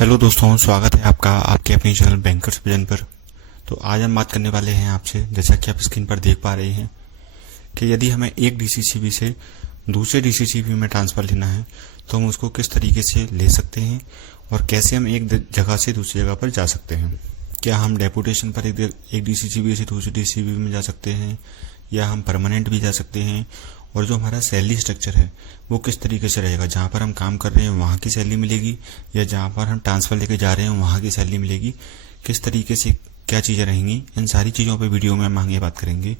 Hello दोस्तों, स्वागत है आपका आपके अपने चैनल बैंकर्स विजन पर। तो आज हम बात करने वाले हैं आपसे, जैसा कि आप स्क्रीन पर देख पा रहे हैं, कि यदि हमें एक डीसीसीबी से दूसरे डीसीसीबी में ट्रांसफ़र लेना है तो हम उसको किस तरीके से ले सकते हैं और कैसे हम एक जगह से दूसरी जगह पर जा सकते हैं। क्या हम डेपुटेशन पर एक डीसीसीबी से दूसरी डीसीसीबी में जा सकते हैं, या हम परमानेंट भी जा सकते हैं, और जो हमारा सैलरी स्ट्रक्चर है वो किस तरीके से रहेगा। जहाँ पर हम काम कर रहे हैं वहाँ की सैलरी मिलेगी, या जहाँ पर हम ट्रांसफ़र लेके जा रहे हैं वहाँ की सैलरी मिलेगी, किस तरीके से क्या चीज़ें रहेंगी, इन सारी चीज़ों पे वीडियो में हम आगे बात करेंगे।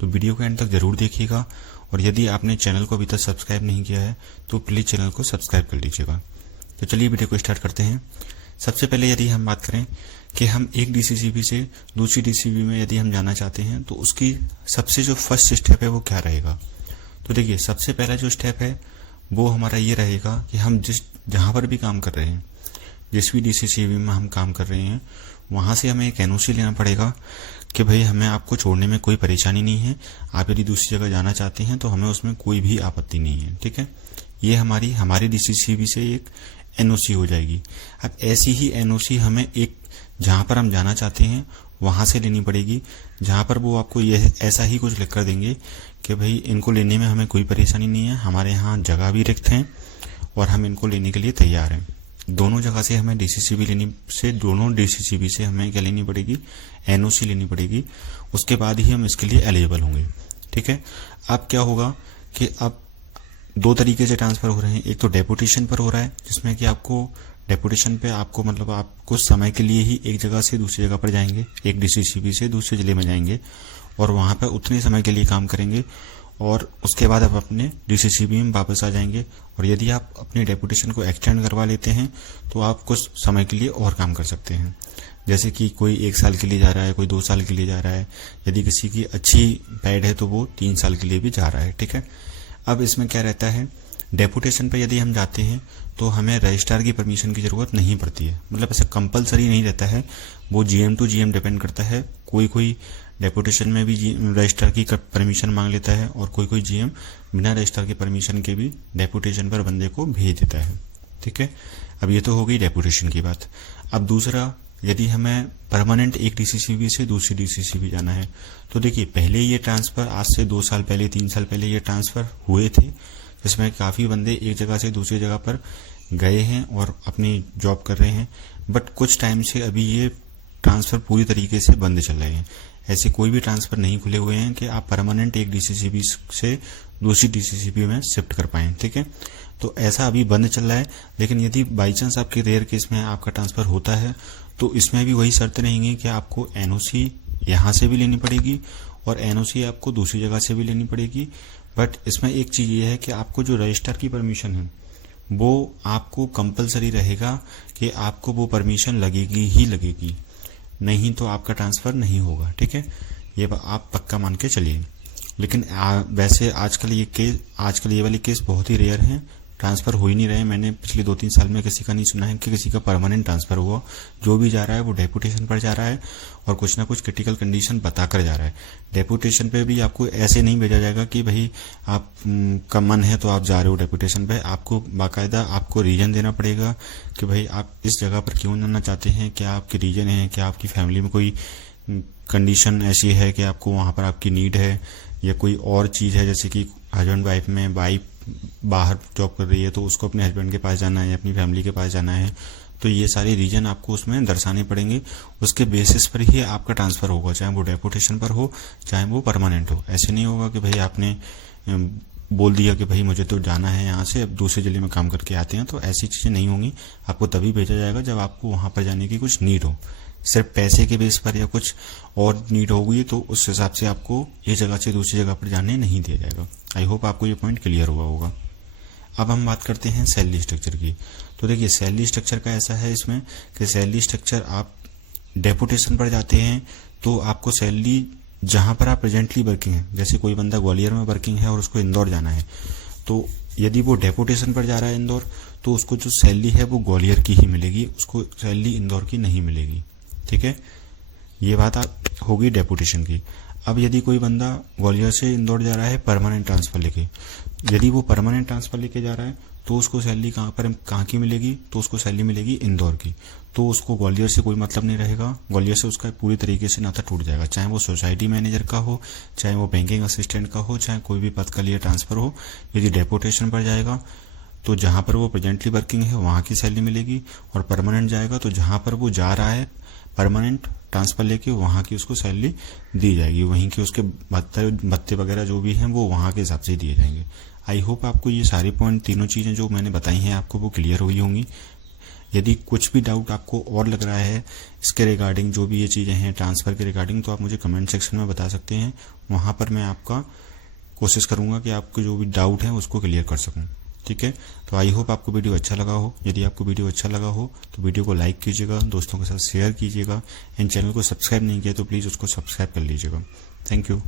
तो वीडियो के एंड तक ज़रूर देखिएगा, और यदि आपने चैनल को अभी तक सब्सक्राइब नहीं किया है तो प्लीज़ चैनल को सब्सक्राइब कर लीजिएगा। तो चलिए वीडियो को स्टार्ट करते हैं। सबसे पहले यदि हम बात करें कि हम एक डीसीसीबी से दूसरी डीसीसीबी में यदि हम जाना चाहते हैं तो उसकी सबसे जो फर्स्ट स्टेप है वो क्या रहेगा। तो देखिए, सबसे पहला जो स्टेप है वो हमारा ये रहेगा कि हम जहाँ पर भी काम कर रहे हैं, जिस भी डीसीसीबी में हम काम कर रहे हैं, वहाँ से हमें एक एनओसी लेना पड़ेगा कि भाई हमें आपको छोड़ने में कोई परेशानी नहीं है। आप यदि दूसरी जगह जाना चाहते हैं तो हमें उसमें कोई भी आपत्ति नहीं है। ठीक है, ये हमारी डीसीसीबी से एक एनओसी हो जाएगी। अब ऐसी ही एनओसी हमें एक जहाँ पर हम जाना चाहते हैं वहाँ से लेनी पड़ेगी, जहाँ पर वो आपको यह ऐसा ही कुछ लिख कर देंगे कि भाई इनको लेने में हमें कोई परेशानी नहीं है, हमारे यहाँ जगह भी रिक्त हैं और हम इनको लेने के लिए तैयार हैं। दोनों जगह से हमें दोनों डीसीसीबी से हमें क्या लेनी पड़ेगी, एनओसी लेनी पड़ेगी। उसके बाद ही हम इसके लिए एलिजिबल होंगे। ठीक है, अब क्या होगा कि अब दो तरीके से ट्रांसफर हो रहे हैं। एक तो डेपुटेशन पर हो रहा है, जिसमें कि आपको डेपुटेशन पे आपको आप कुछ समय के लिए ही एक जगह से दूसरी जगह पर जाएंगे, एक डीसीसीबी से दूसरे जिले में जाएंगे और वहां पर उतने समय के लिए काम करेंगे, और उसके बाद आप अपने डीसीसीबी में वापस आ जाएंगे। और यदि आप अपने डेपुटेशन को एक्सटेंड करवा लेते हैं तो आप कुछ समय के लिए और काम कर सकते हैं। जैसे कि कोई 1 साल के लिए जा रहा है, कोई 2 साल के लिए जा रहा है, यदि किसी की अच्छी पैड है तो वो 3 साल के लिए भी जा रहा है। ठीक है, अब इसमें क्या रहता है, डेपुटेशन पर यदि हम जाते हैं तो हमें रजिस्ट्रार की परमिशन की ज़रूरत नहीं पड़ती है। मतलब ऐसा कंपलसरी नहीं रहता है, वो जीएम टू जीएम डिपेंड करता है। कोई डेपुटेशन में भी रजिस्ट्रार की परमिशन मांग लेता है, और कोई जीएम बिना रजिस्ट्रार की परमिशन के भी डेपुटेशन पर बंदे को भेज देता है। ठीक है, अब ये तो हो गई डेपुटेशन की बात। अब दूसरा, यदि हमें परमानेंट एक डीसीसीबी से दूसरी डीसीसीबी जाना है तो देखिए, पहले ये ट्रांसफ़र आज से 2 साल पहले 3 साल पहले ये ट्रांसफ़र हुए थे, जिसमें काफ़ी बंदे एक जगह से दूसरी जगह पर गए हैं और अपनी जॉब कर रहे हैं। बट कुछ टाइम से अभी ये ट्रांसफ़र पूरी तरीके से बंद चल रहे हैं। ऐसे कोई भी ट्रांसफ़र नहीं खुले हुए हैं कि आप परमानेंट एक डीसीसीबी से दूसरी डीसीसीबी में शिफ्ट कर पाएँ। ठीक है, तो ऐसा अभी बंद चल रहा है। लेकिन यदि बाई चांस आपके रेयर केस में आपका ट्रांसफ़र होता है तो इसमें भी वही शर्त रहेंगी कि आपको एनओसी यहाँ से भी लेनी पड़ेगी और एनओसी आपको दूसरी जगह से भी लेनी पड़ेगी। बट इसमें एक चीज़ ये है कि आपको जो रजिस्ट्रार की परमिशन है वो आपको कंपलसरी रहेगा कि आपको वो परमिशन लगेगी ही लगेगी, नहीं तो आपका ट्रांसफ़र नहीं होगा। ठीक है, ये आप पक्का मान के चलिए। लेकिन वैसे आजकल ये वाले केस बहुत ही रेयर हैं, ट्रांसफ़र हो ही नहीं रहे। मैंने पिछले 2-3 साल में किसी का नहीं सुना है कि किसी का परमानेंट ट्रांसफ़र हुआ। जो भी जा रहा है वो डेपुटेशन पर जा रहा है और कुछ ना कुछ क्रिटिकल कंडीशन बताकर जा रहा है। डेपुटेशन पे भी आपको ऐसे नहीं भेजा जाएगा कि भाई आप का मन है तो आप जा रहे हो डेपुटेशन पे। आपको बाकायदा आपको रीजन देना पड़ेगा कि भाई आप इस जगह पर क्यों जाना चाहते हैं, क्या आपके रीजन है, क्या आपकी फैमिली में कोई कंडीशन ऐसी है कि आपको वहाँ पर आपकी नीड है, या कोई और चीज़ है, जैसे कि हस्बैंड वाइफ में वाइफ बाहर जॉब कर रही है तो उसको अपने हस्बैंड के पास जाना है, अपनी फैमिली के पास जाना है। तो ये सारे रीजन आपको उसमें दर्शाने पड़ेंगे। उसके बेसिस पर ही आपका ट्रांसफ़र होगा, चाहे वो डेपुटेशन पर हो चाहे वो परमानेंट हो। ऐसे नहीं होगा कि भाई आपने बोल दिया कि भाई मुझे तो जाना है यहाँ से, अब दूसरे जिले में काम करके आते हैं, तो ऐसी चीज़ें नहीं होंगी। आपको तभी भेजा जाएगा जब आपको वहाँ पर जाने की कुछ नीड हो। सिर्फ पैसे के बेस पर या कुछ और नीड होगी तो उस हिसाब से आपको एक जगह से दूसरी जगह पर जाने नहीं दिया जाएगा। आई होप आपको ये पॉइंट क्लियर हुआ होगा। अब हम बात करते हैं सैलरी स्ट्रक्चर की। तो देखिए, सैलरी स्ट्रक्चर का ऐसा है इसमें कि सैलरी स्ट्रक्चर आप डेपुटेशन पर जाते हैं तो आपको सैलरी जहाँ पर आप प्रेजेंटली वर्किंग है, जैसे कोई बंदा ग्वालियर में वर्किंग है और उसको इंदौर जाना है, तो यदि वो डेपुटेशन पर जा रहा है इंदौर, तो उसको जो सैलरी है वो ग्वालियर की ही मिलेगी, उसको सैलरी इंदौर की नहीं मिलेगी। ठीक है, ये बात होगी डेपुटेशन की। अब यदि कोई बंदा ग्वालियर से इंदौर जा रहा है परमानेंट ट्रांसफ़र लेके, यदि वो परमानेंट ट्रांसफ़र लेके जा रहा है तो उसको सैलरी कहाँ की मिलेगी, तो उसको सैलरी मिलेगी इंदौर की। तो उसको ग्वालियर से कोई मतलब नहीं रहेगा, ग्वालियर से उसका पूरी तरीके से नाता टूट जाएगा, चाहे वो सोसाइटी मैनेजर का हो, चाहे वो बैंकिंग असिस्टेंट का हो, चाहे कोई भी पद का लिए ट्रांसफर हो। यदि डेपोटेशन पर जाएगा तो जहां पर वो प्रेजेंटली वर्किंग है वहां की सैलरी मिलेगी, और परमानेंट जाएगा तो जहां पर वो जा रहा है परमानेंट ट्रांसफर लेके वहां की उसको सैलरी दी जाएगी, वहीं के उसके भत्ते वगैरह जो भी हैं वो वहां के हिसाब से दिए जाएंगे। आई होप आपको ये सारे पॉइंट, तीनों चीजें जो मैंने बताई हैं आपको वो क्लियर हुई होंगी। यदि कुछ भी डाउट आपको और लग रहा है इसके रिगार्डिंग, जो भी ये चीजें हैं ट्रांसफर के रिगार्डिंग, तो आप मुझे कमेंट सेक्शन में बता सकते हैं। वहां पर मैं आपका कोशिश करूंगा कि आपको जो भी डाउट है उसको क्लियर कर सकूं। ठीक है, तो आई होप आपको वीडियो अच्छा लगा हो। यदि आपको वीडियो अच्छा लगा हो तो वीडियो को लाइक कीजिएगा, दोस्तों के साथ शेयर कीजिएगा, एंड चैनल को सब्सक्राइब नहीं किया तो प्लीज उसको सब्सक्राइब कर लीजिएगा। Thank you.